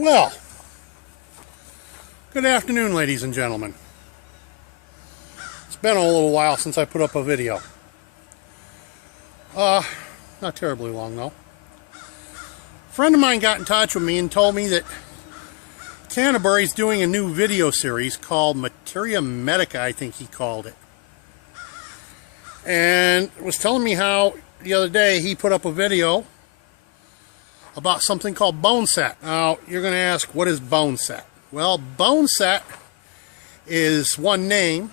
Well, good afternoon, ladies and gentlemen. It's been a little while since I put up a video. Not terribly long, though. A friend of mine got in touch with me and told me that Canterbury's doing a new video series called Materia Medica, I think he called it. And was telling me how the other day he put up a video about something called Boneset. Now, you're going to ask, what is Boneset? Well, Boneset is one name.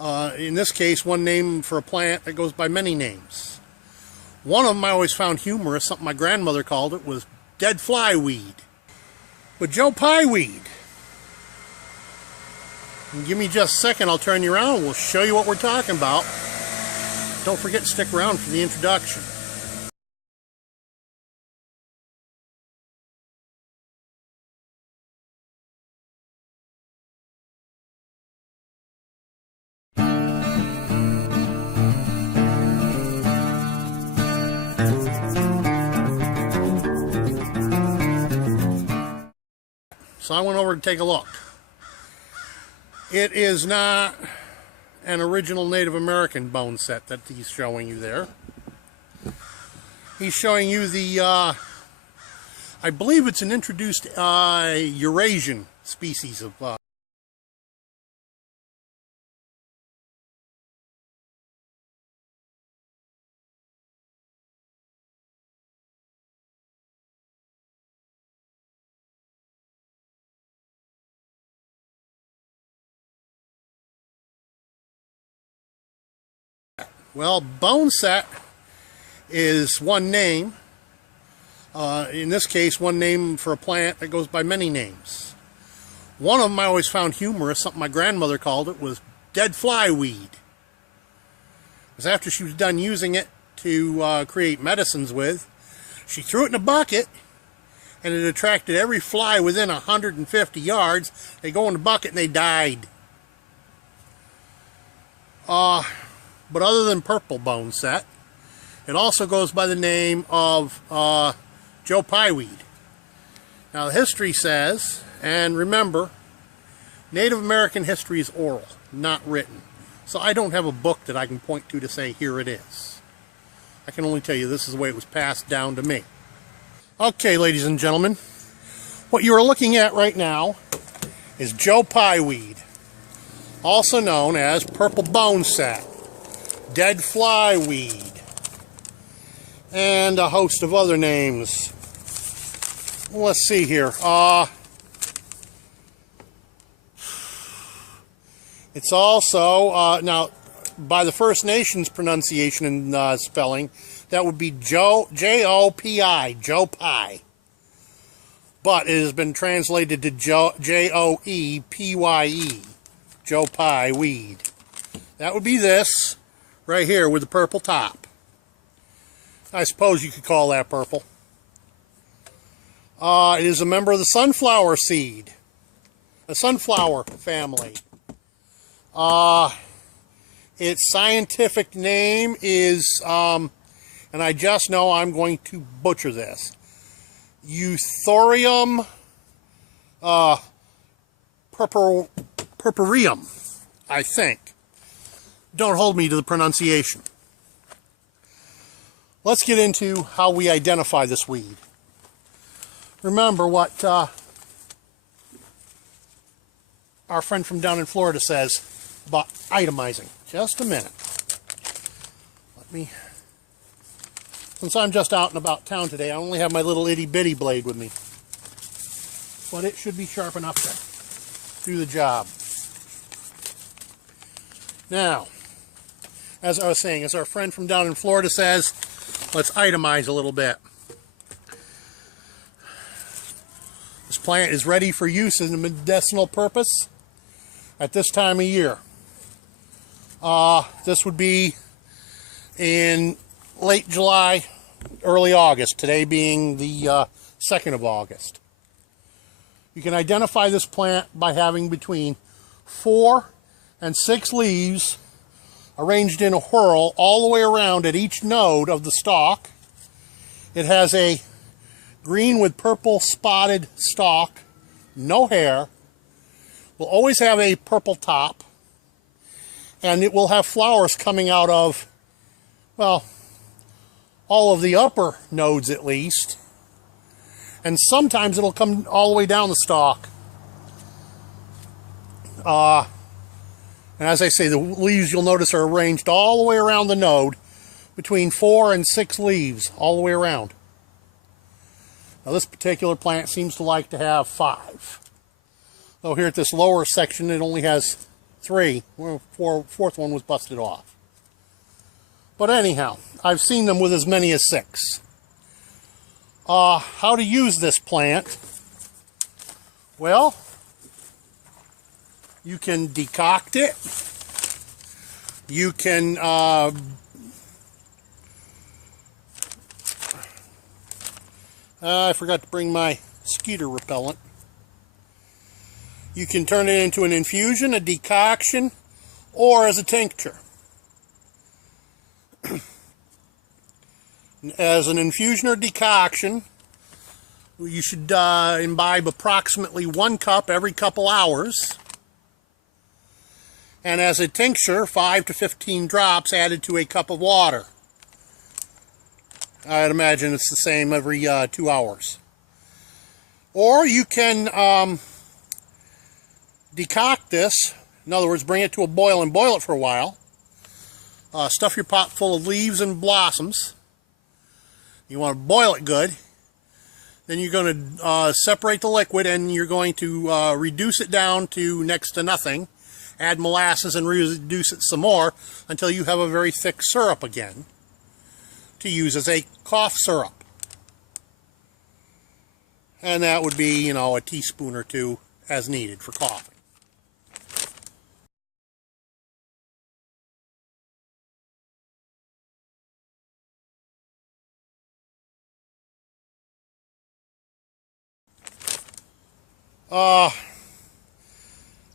In this case, one name for a plant that goes by many names. One of them I always found humorous, something my grandmother called it, was dead fly weed. But Joe Pye weed. And give me just a second, I'll turn you around, we'll show you what we're talking about. Don't forget to stick around for the introduction. So I went over to take a look. It is not an original Native American boneset that he's showing you there. He's showing you the, I believe it's an introduced Eurasian species of well, Boneset is one name. In this case, one name for a plant that goes by many names. One of them I always found humorous, something my grandmother called it, was dead fly weed. Because after she was done using it to create medicines with, she threw it in a bucket, and it attracted every fly within 150 yards. They go in the bucket and they died. But other than purple boneset, it also goes by the name of Joe Pye weed. Now the history says, and remember, Native American history is oral, not written. So I don't have a book that I can point to say, here it is. I can only tell you this is the way it was passed down to me. Okay, ladies and gentlemen, what you are looking at right now is Joe Pye weed, also known as purple boneset, dead fly weed, and a host of other names. Let's see here. It's also, now, by the First Nations pronunciation and spelling, that would be J-O-P-I, Joe Pye. But it has been translated to J-O-E-P-Y-E, Joe Pye weed. That would be this right here with the purple top. I suppose you could call that purple. It is a member of the sunflower seed, a sunflower family. Its scientific name is, and I just know I'm going to butcher this, Eupatorium perfoliatum, I think. Don't hold me to the pronunciation. Let's get into how we identify this weed. Remember what our friend from down in Florida says about itemizing. Just a minute. Let me, since I'm just out and about town today, I only have my little itty-bitty blade with me. But it should be sharp enough to do the job. Now, as I was saying, as our friend from down in Florida says, let's itemize a little bit. This plant is ready for use in a medicinal purpose at this time of year. This would be in late July, early August, today being the 2nd of August. You can identify this plant by having between 4 and 6 leaves arranged in a whorl all the way around at each node of the stalk. It has a green with purple spotted stalk, no hair, will always have a purple top, and it will have flowers coming out of, well, all of the upper nodes at least, and sometimes it'll come all the way down the stalk. And as I say, the leaves you'll notice are arranged all the way around the node, between 4 and 6 leaves all the way around. Now this particular plant seems to like to have 5. Though here at this lower section it only has 3. Fourth one was busted off. But anyhow, I've seen them with as many as 6. How to use this plant? Well, you can decoct it. You can I forgot to bring my mosquito repellent. You can turn it into an infusion, a decoction, or as a tincture. As an infusion or decoction, you should imbibe approximately 1 cup every couple hours. And as a tincture, 5 to 15 drops added to a cup of water. I'd imagine it's the same every 2 hours. Or you can decoct this, in other words, bring it to a boil and boil it for a while. Stuff your pot full of leaves and blossoms. You want to boil it good. Then you're going to separate the liquid, and you're going to reduce it down to next to nothing. Add molasses and reduce it some more until you have a very thick syrup again to use as a cough syrup. And that would be, you know, a teaspoon or 2 as needed for coughing.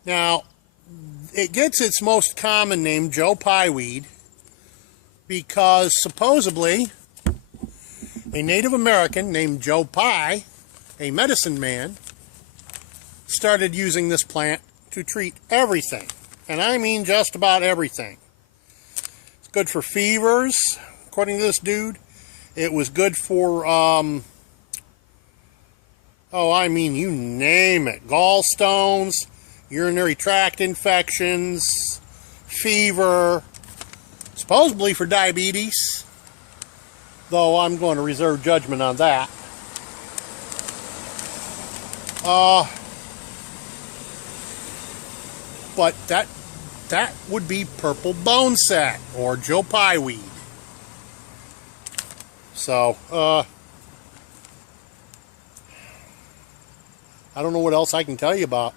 Now, it gets its most common name, Joe Pye weed, because supposedly a Native American named Joe Pye, a medicine man, started using this plant to treat everything. And I mean just about everything. It's good for fevers, according to this dude. It was good for, I mean, you name it. Gallstones, urinary tract infections, fever, supposedly for diabetes, though I'm going to reserve judgment on that. But that would be purple boneset or Joe Pye weed. So, I don't know what else I can tell you about.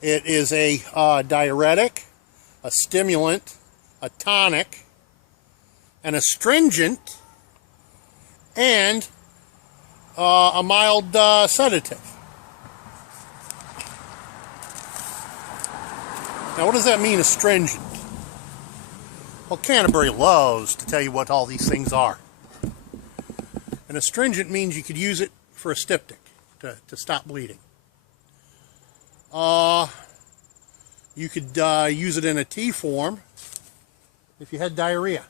It is a diuretic, a stimulant, a tonic, an astringent, and a mild sedative. Now, what does that mean, astringent? Well, Canterbury loves to tell you what all these things are. An astringent means you could use it for a styptic to stop bleeding. You could use it in a tea form if you had diarrhea.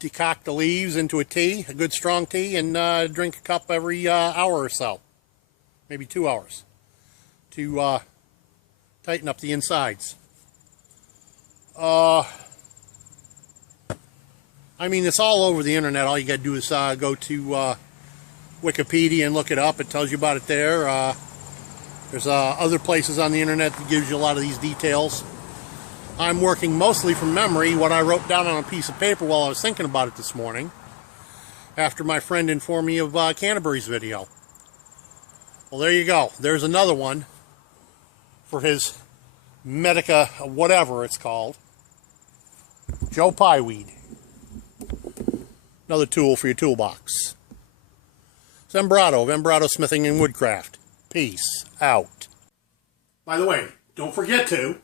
Decoct the leaves into a tea, a good strong tea, and drink a cup every hour or so, maybe 2 hours, to tighten up the insides. I mean, it's all over the internet. All you got to do is go to Wikipedia and look it up. It tells you about it there. There's other places on the internet that gives you a lot of these details. I'm working mostly from memory, what I wrote down on a piece of paper while I was thinking about it this morning, after my friend informed me of Canterbury's video. Well, there you go. There's another one for his Medica, whatever it's called. Joe Pye weed. Another tool for your toolbox. Zembrato, Zembrato Smithing and Woodcraft. Peace out. By the way, don't forget to